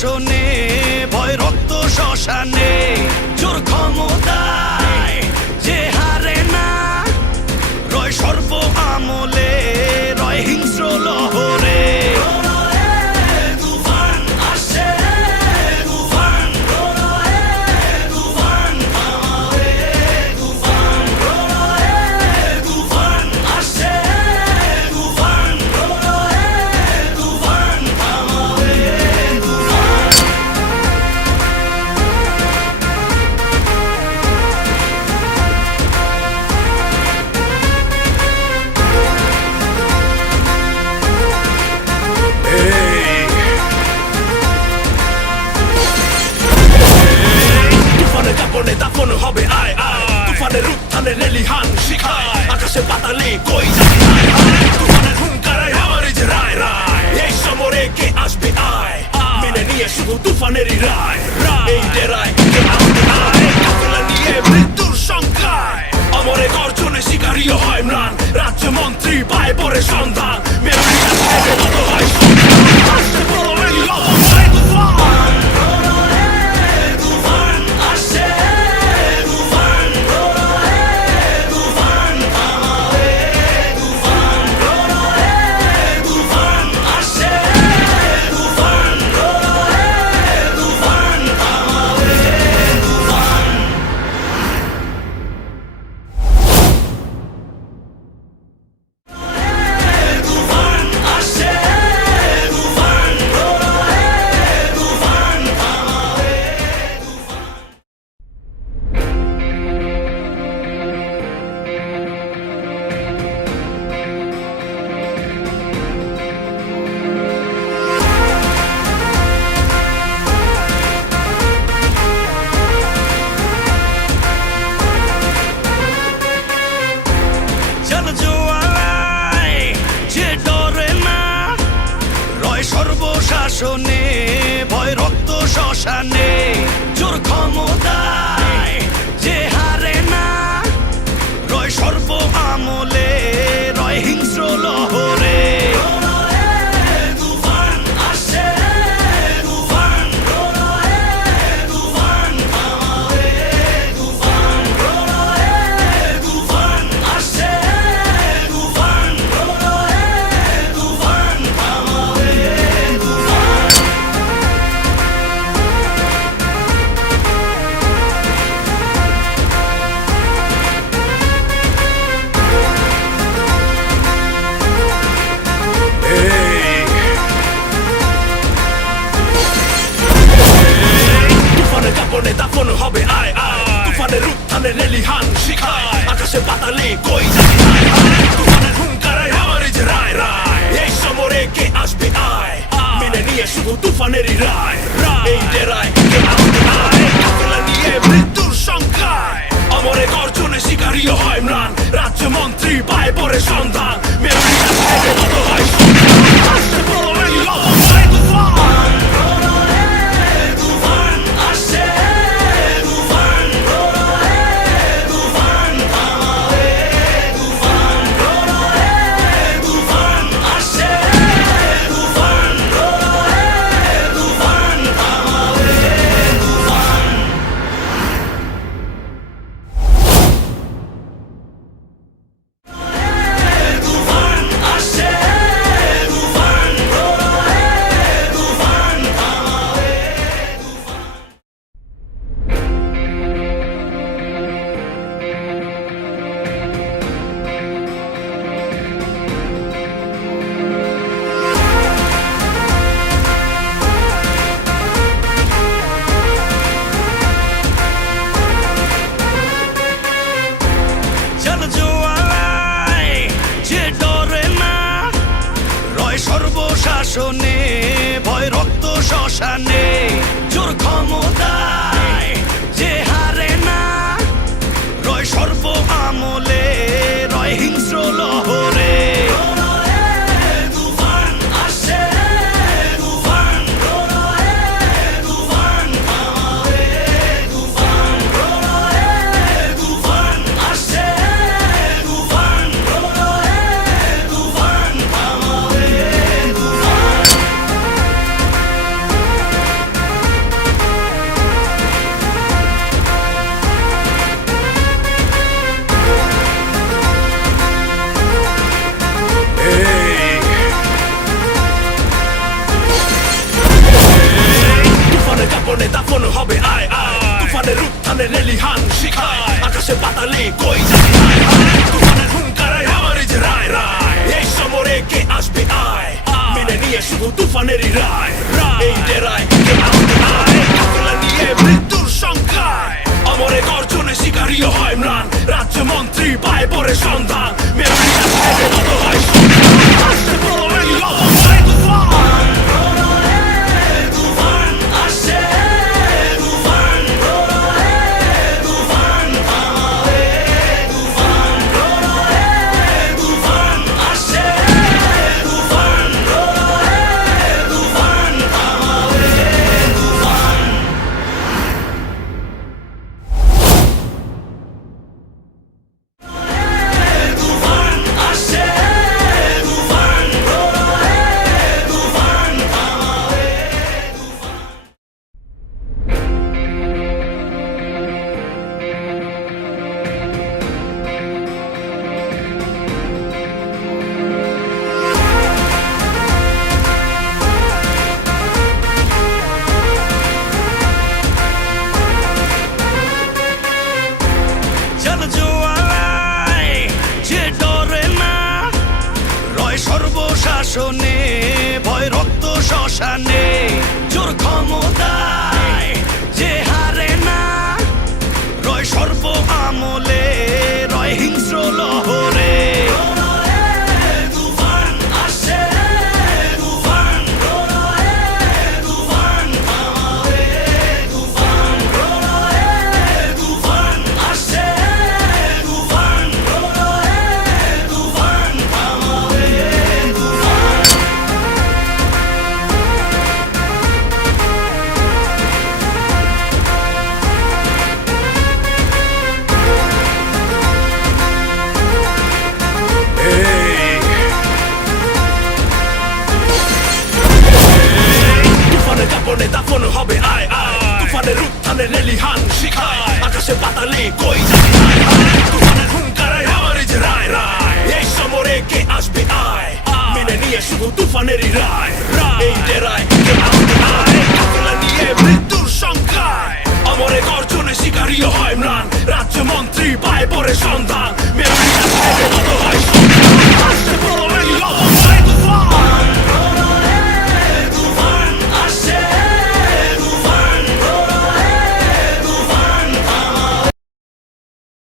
শাসনে ভয় রক্ত শ্মশানে জোর ক্ষমতায় যে হারে না রয় সর্ব আমলে রয় হিংস্র লহরে দাফন হবে আয় আয় তুফানের উত্থানে রেলিহান শিখায় আকাশে পাতালে কই যাবে তুফানের হুঙ্কারায় আমার যে রায় রায় এই সমরে কে আসবে আয় মেনে নিয়ে শুধু তুফানেরই রায় এই ডেরায় কে আসবে আয় কাফেলা নিয়ে মৃত্যুর সংখ্যায় অমরে গর্জনে শিকারীও হয় ম্লান রাজ্য মন্ত্রী পায় পরে সন্ধান মেমোরিয়াল ছেড়ে মত হয় আসছে বড় এই লবণময় তুফান শাসনে ভয় রক্ত শ্মশানে জোর ক্ষমতায় যে হারে না রয় সর্ব আমলে রয় হিংস্র লহরে দাফন হবে আয় আয় তুফানের উত্থানে রেলিহান শিখায় আকাশে পাতালে কই যাবে তুফানের হুঙ্কারায় আমার যে রায় রায় এই সমরে কে আসবে আয় মেনে নিয়ে শুধু তুফানেরই রায় এই ডেরায় কে আসবে আয় কাফেলা নিয়ে মৃত্যুর সংখ্যায় অমরে গর্জনে শিকারীও হয় ম্লান রাজ্য মন্ত্রী পায় পরে সন্ধান মেমোরিয়াল ছেড়ে মত হয় আসছে বড় এই লবণময় তুফান শাসনে ভয় রক্ত শ্মশানে জোর ক্ষমতায় যে হারে না রয় সর্ব আমলে রয় হিংস্র লহরে পাতালে কই যাবি হায় হায় তুফানের হুঙ্কারে আমারই যে রায় রায় এই সমরে কে আসবে আয় মেনে নিয়ে শুধু তুফানেরই রায় এই ডেরায় কে আসবে আয় কাফেলা নিয়ে মৃত্যুর সংখ্যায় অমরে গর্জনে শিকারীও হয় ম্লান রাজ্য মন্ত্রী পায় পরে সন্ধান মেমরি আসবে কত হয় সন্ধান আসছে বড় এই অবস্থায় তুফান তুফান আসছে তুফান তুফান থামাবে তুফান তুফান আসছে তুফান তুফান থামাবে তুফান তুফান আসছে তুফান তুফান থামাবে জল জোয়ারায় যে ডরে না রয় সর্বশাসনে ভয় রক্ত শ্মশানে জোর ক্ষমতায় যে হারে না রয় সর্ব আমলে রয় হিংস্র লহরে তুফান আসছে তুফান তুফান থামাবে তুফান তুফান আসছে তুফান তুফান থামাবে তুফান তুফানের কাপড়ে দাফন হবে আয় আয় তুফানের উত্থানে লেলিহান শিখায় আকাশে পাতালে কই যাবি হায় হায় তুফানের হুঙ্কারে আমারই যে রায় রায় এই সমরে কে আসবে আয় মেনে নিয়ে শুধু তুফানেরই রায় এই ডেরায় কে আসবে আয় কাফেলা নিয়ে মৃত্যুর সংখ্যায় অমরে গর্জনে শিকারীও হয় ম্লান রাজ্য মন্ত্রী পায় পরে সন্ধান মেমরি আসবে কত হয়